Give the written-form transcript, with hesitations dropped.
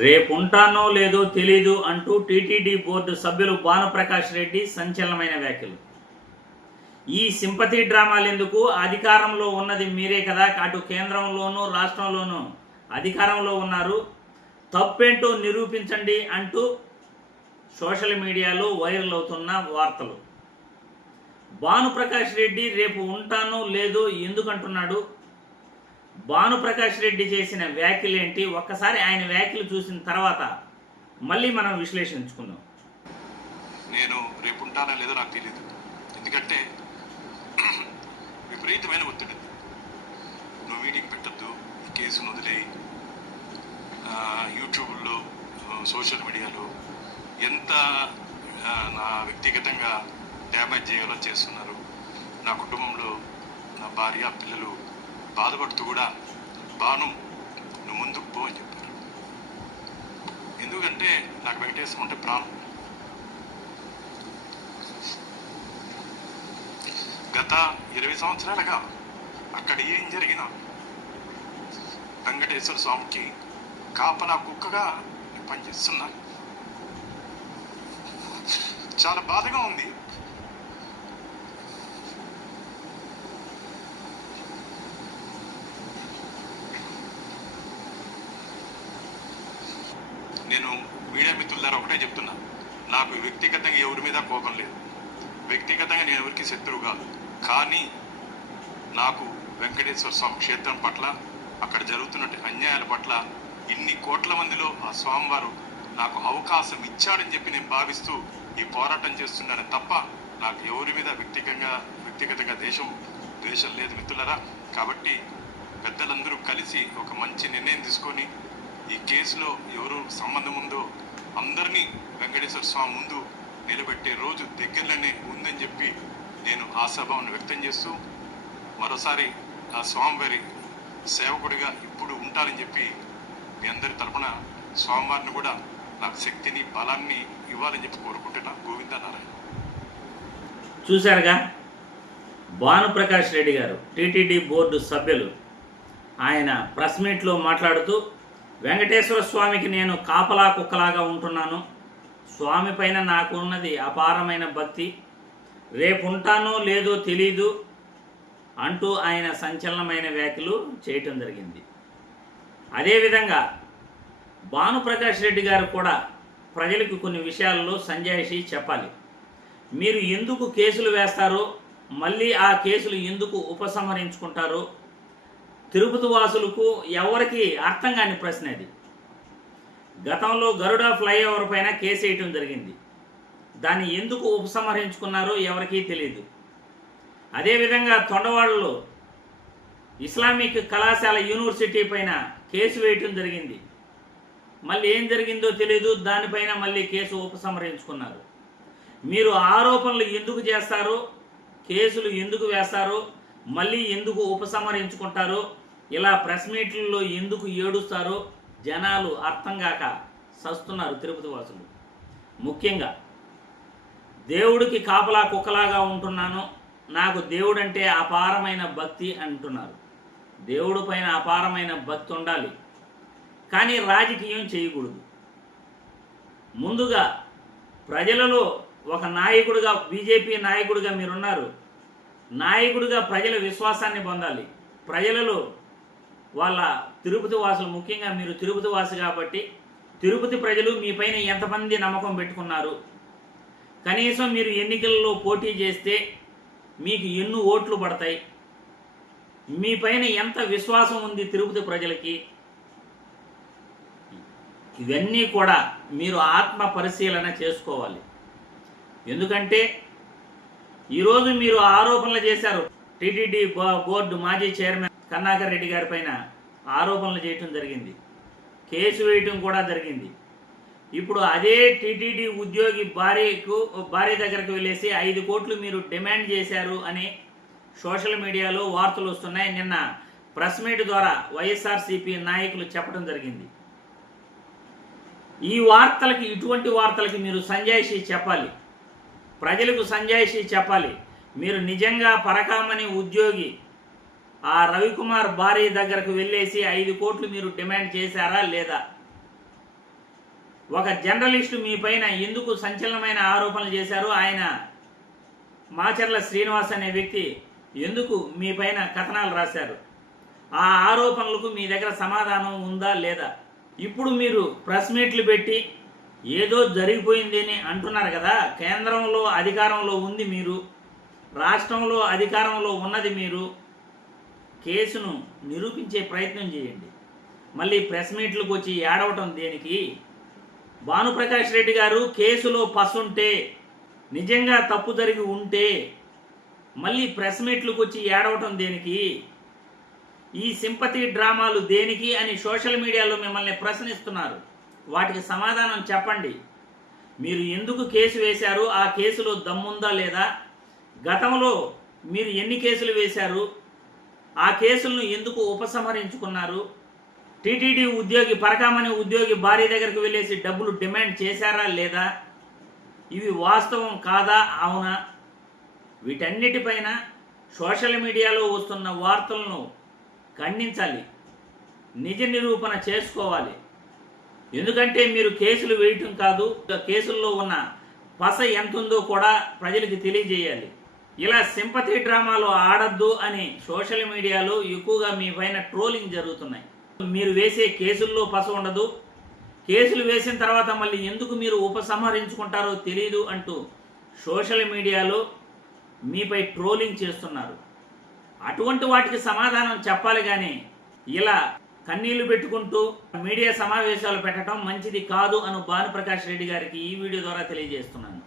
రేపుంటానో లేదో తెలీదు అంటూ టీటీడీ బోర్డు సభ్యులు భానుప్రకాష్ రెడ్డి సంచలనమైన వ్యాఖ్యలు. ఈ సింపతి డ్రామాలెందుకు? అధికారంలో ఉన్నది మీరే కదా, అటు కేంద్రంలోనూ రాష్ట్రంలోనూ అధికారంలో ఉన్నారు, తప్పేంటో నిరూపించండి అంటూ సోషల్ మీడియాలో వైరల్ అవుతున్న వార్తలు. భానుప్రకాష్ రెడ్డి రేపు ఉంటానో లేదో ఎందుకంటున్నాడు? భానుప్రకాష్ రెడ్డి చేసిన వ్యాఖ్యలు ఏంటి? ఒక్కసారి ఆయన వ్యాఖ్యలు చూసిన తర్వాత మళ్ళీ మనం విశ్లేషించుకుందాం. నేను రేపు ఉంటానా లేదో నాకు తెలియదు, ఎందుకంటే విపరీతమైన ఒత్తిడి. నువ్వు మీటింగ్ పెట్టద్దు, ఈ కేసును వదిలేయి, యూట్యూబ్లో సోషల్ మీడియాలో ఎంత నా వ్యక్తిగతంగా డ్యామేజ్ చేయాలో చేస్తున్నారు. నా కుటుంబంలో నా భార్య పిల్లలు బాధపడుతూ కూడా బాను నువ్వు ముందుకు పో అని చెప్పారు. ఎందుకంటే నాకు వెంకటేశ్వరం అంటే ప్రాణం. గత 20 సంవత్సరాలుగా అక్కడ ఏం జరిగినా వెంకటేశ్వర స్వామికి కాపలా కుక్కగా పనిచేస్తున్నాను. చాలా బాధగా ఉంది. నేను మీడియా మిత్రుల ద్వారా ఒకటే చెప్తున్నా, నాకు వ్యక్తిగతంగా ఎవరి మీద కోపం లేదు, వ్యక్తిగతంగా నేను ఎవరికి శత్రువు కాదు. కానీ నాకు వెంకటేశ్వర స్వామి క్షేత్రం పట్ల, అక్కడ జరుగుతున్న అన్యాయాల పట్ల, ఇన్ని కోట్ల మందిలో ఆ స్వామివారు నాకు అవకాశం ఇచ్చాడని చెప్పి నేను భావిస్తూ ఈ పోరాటం చేస్తున్నాను తప్ప నాకు ఎవరి మీద వ్యక్తిగతంగా ద్వేషం లేదు మిత్రులరా. కాబట్టి పెద్దలందరూ కలిసి ఒక మంచి నిర్ణయం తీసుకొని ఈ కేసులో ఎవరు సంబంధం ఉందో అందరినీ వెంకటేశ్వర స్వామి ముందు నిలబెట్టే రోజు దగ్గరలోనే ఉందని చెప్పి నేను ఆశాభావాన్ని వ్యక్తం చేస్తూ మరోసారి ఆ స్వామివారి సేవకుడిగా ఇప్పుడు ఉంటానని చెప్పి మీ అందరి తరపున స్వామివారిని కూడా నాకు శక్తిని బలాన్ని ఇవ్వాలని చెప్పి కోరుకుంటున్నా. గోవింద నారాయణ. చూశారుగా, భానుప్రకాష్ రెడ్డి గారు టీటీడీ బోర్డు సభ్యులు ఆయన ప్రెస్ మీట్లో మాట్లాడుతూ, వెంకటేశ్వర స్వామికి నేను కాపలా కుక్కలాగా ఉంటున్నాను, స్వామి పైన నాకు ఉన్నది అపారమైన భక్తి, రేపు ఉంటానో లేదో తెలీదు అంటూ ఆయన సంచలనమైన వ్యాఖ్యలు చేయటం జరిగింది. అదేవిధంగా భానుప్రకాష్ రెడ్డి గారు కూడా ప్రజలకు కొన్ని విషయాల్లో సంజాయిషి చెప్పాలి. మీరు ఎందుకు కేసులు వేస్తారో, మళ్ళీ ఆ కేసులు ఎందుకు ఉపసంహరించుకుంటారో తిరుపతి వాసులకు ఎవరికి అర్థం కాని ప్రశ్న అది. గతంలో గరుడ ఫ్లైఓవర్ పైన కేసు వేయటం జరిగింది, దాన్ని ఎందుకు ఉపసంహరించుకున్నారో ఎవరికీ తెలియదు. అదేవిధంగా తొండవాడలో ఇస్లామిక్ కళాశాల యూనివర్సిటీ పైన కేసు వేయటం జరిగింది, మళ్ళీ ఏం జరిగిందో తెలియదు, దానిపైన మళ్ళీ కేసు ఉపసంహరించుకున్నారు. మీరు ఆరోపణలు ఎందుకు చేస్తారో, కేసులు ఎందుకు వేస్తారో, మళ్ళీ ఎందుకు ఉపసంహరించుకుంటారో, ఇలా ప్రెస్ మీట్లలో ఎందుకు ఏడుస్తారో జనాలు అర్థం కాక సస్తున్నారు తిరుపతి వాసులు. ముఖ్యంగా దేవుడికి కాపలా కుక్కలాగా ఉంటున్నాను, నాకు దేవుడంటే అపారమైన భక్తి అంటున్నారు. దేవుడి పైన అపారమైన భక్తి ఉండాలి, కానీ రాజకీయం చేయకూడదు. ముందుగా ప్రజలలో ఒక నాయకుడిగా, బీజేపీ నాయకుడిగా మీరున్నారు, నాయకుడిగా ప్రజల విశ్వాసాన్ని పొందాలి. ప్రజలలో వాళ్ళ తిరుపతి వాసులు, ముఖ్యంగా మీరు తిరుపతి వాసు కాబట్టి తిరుపతి ప్రజలు మీ పైన ఎంతమంది నమ్మకం పెట్టుకున్నారు, కనీసం మీరు ఎన్నికల్లో పోటీ చేస్తే మీకు ఎన్ని ఓట్లు పడతాయి, మీ పైన ఎంత విశ్వాసం ఉంది తిరుపతి ప్రజలకి, ఇవన్నీ కూడా మీరు ఆత్మ పరిశీలన చేసుకోవాలి. ఎందుకంటే ఈరోజు మీరు ఆరోపణలు చేశారు. టీటీడీ బోర్డు మాజీ చైర్మన్ కన్నాకర్ రెడ్డి గారి పైన ఆరోపణలు చేయటం జరిగింది, కేసు వేయటం కూడా జరిగింది. ఇప్పుడు అదే టీటీడీ ఉద్యోగి భార్య దగ్గరకు వెళ్ళేసి 5 కోట్లు మీరు డిమాండ్ చేశారు అని సోషల్ మీడియాలో వార్తలు వస్తున్నాయి. నిన్న ప్రెస్ మీట్ ద్వారా వైఎస్ఆర్సీపీ నాయకులు చెప్పడం జరిగింది. ఈ వార్తలకి, ఇటువంటి వార్తలకి మీరు సంజాయిషి చెప్పాలి, ప్రజలకు సంజాయిషి చెప్పాలి. మీరు నిజంగా పరకామణి ఉద్యోగి ఆ రవికుమార్ భార్య దగ్గరకు వెళ్ళేసి 5 కోట్లు మీరు డిమాండ్ చేశారా లేదా? ఒక జర్నలిస్టు మీ పైన ఎందుకు సంచలనమైన ఆరోపణలు చేశారు, ఆయన మాచర్ల శ్రీనివాస్ అనే వ్యక్తి ఎందుకు మీ పైన కథనాలు రాశారు, ఆ ఆరోపణలకు మీ దగ్గర సమాధానం ఉందా లేదా? ఇప్పుడు మీరు ప్రెస్ మీట్లు పెట్టి ఏదో జరిగిపోయింది అని అంటున్నారు కదా. కేంద్రంలో అధికారంలో ఉంది మీరు, రాష్ట్రంలో అధికారంలో ఉన్నది మీరు. కేసును నిరూపించే ప్రయత్నం చేయండి. మళ్ళీ ప్రెస్ మీట్లకు వచ్చి ఏడవటం దేనికి? భానుప్రకాష్ రెడ్డి గారు కేసులో పసుంటే, నిజంగా తప్పు జరిగి ఉంటే మళ్ళీ ప్రెస్ మీట్లకు వచ్చి ఏడవటం దేనికి? ఈ సింపతి డ్రామాలు దేనికి అని సోషల్ మీడియాలో మిమ్మల్ని ప్రశ్నిస్తున్నారు. వాటికి సమాధానం చెప్పండి. మీరు ఎందుకు కేసు వేశారు, ఆ కేసులో దమ్ముందా లేదా? గతంలో మీరు ఎన్ని కేసులు వేశారు, ఆ కేసులను ఎందుకు ఉపసంహరించుకున్నారు? టీటీడీ ఉద్యోగి పరకామణి ఉద్యోగి భార్య దగ్గరికి వెళ్ళేసి డబ్బులు డిమాండ్ చేశారా లేదా? ఇవి వాస్తవం కాదా అవునా? వీటన్నిటిపైన సోషల్ మీడియాలో వస్తున్న వార్తలను ఖండించాలి, నిజ నిరూపణ చేసుకోవాలి. ఎందుకంటే మీరు కేసులు వేయటం కాదు, కేసుల్లో ఉన్న పస ఎంతుందో కూడా ప్రజలకు తెలియజేయాలి. ఇలా సింపతి డ్రామాలో ఆడద్దు అని సోషల్ మీడియాలో ఎక్కువగా మీ పైన ట్రోలింగ్ జరుగుతున్నాయి. మీరు వేసే కేసుల్లో పస ఉండదు, కేసులు వేసిన తర్వాత మళ్ళీ ఎందుకు మీరు ఉపసంహరించుకుంటారో తెలియదు అంటూ సోషల్ మీడియాలో మీపై ట్రోలింగ్ చేస్తున్నారు. అటువంటి వాటికి సమాధానం చెప్పాలి కానీ ఇలా కన్నీళ్లు పెట్టుకుంటూ మీడియా సమావేశాలు పెట్టడం మంచిది కాదు అని భానుప్రకాష్ రెడ్డి గారికి ఈ వీడియో ద్వారా తెలియజేస్తున్నాను.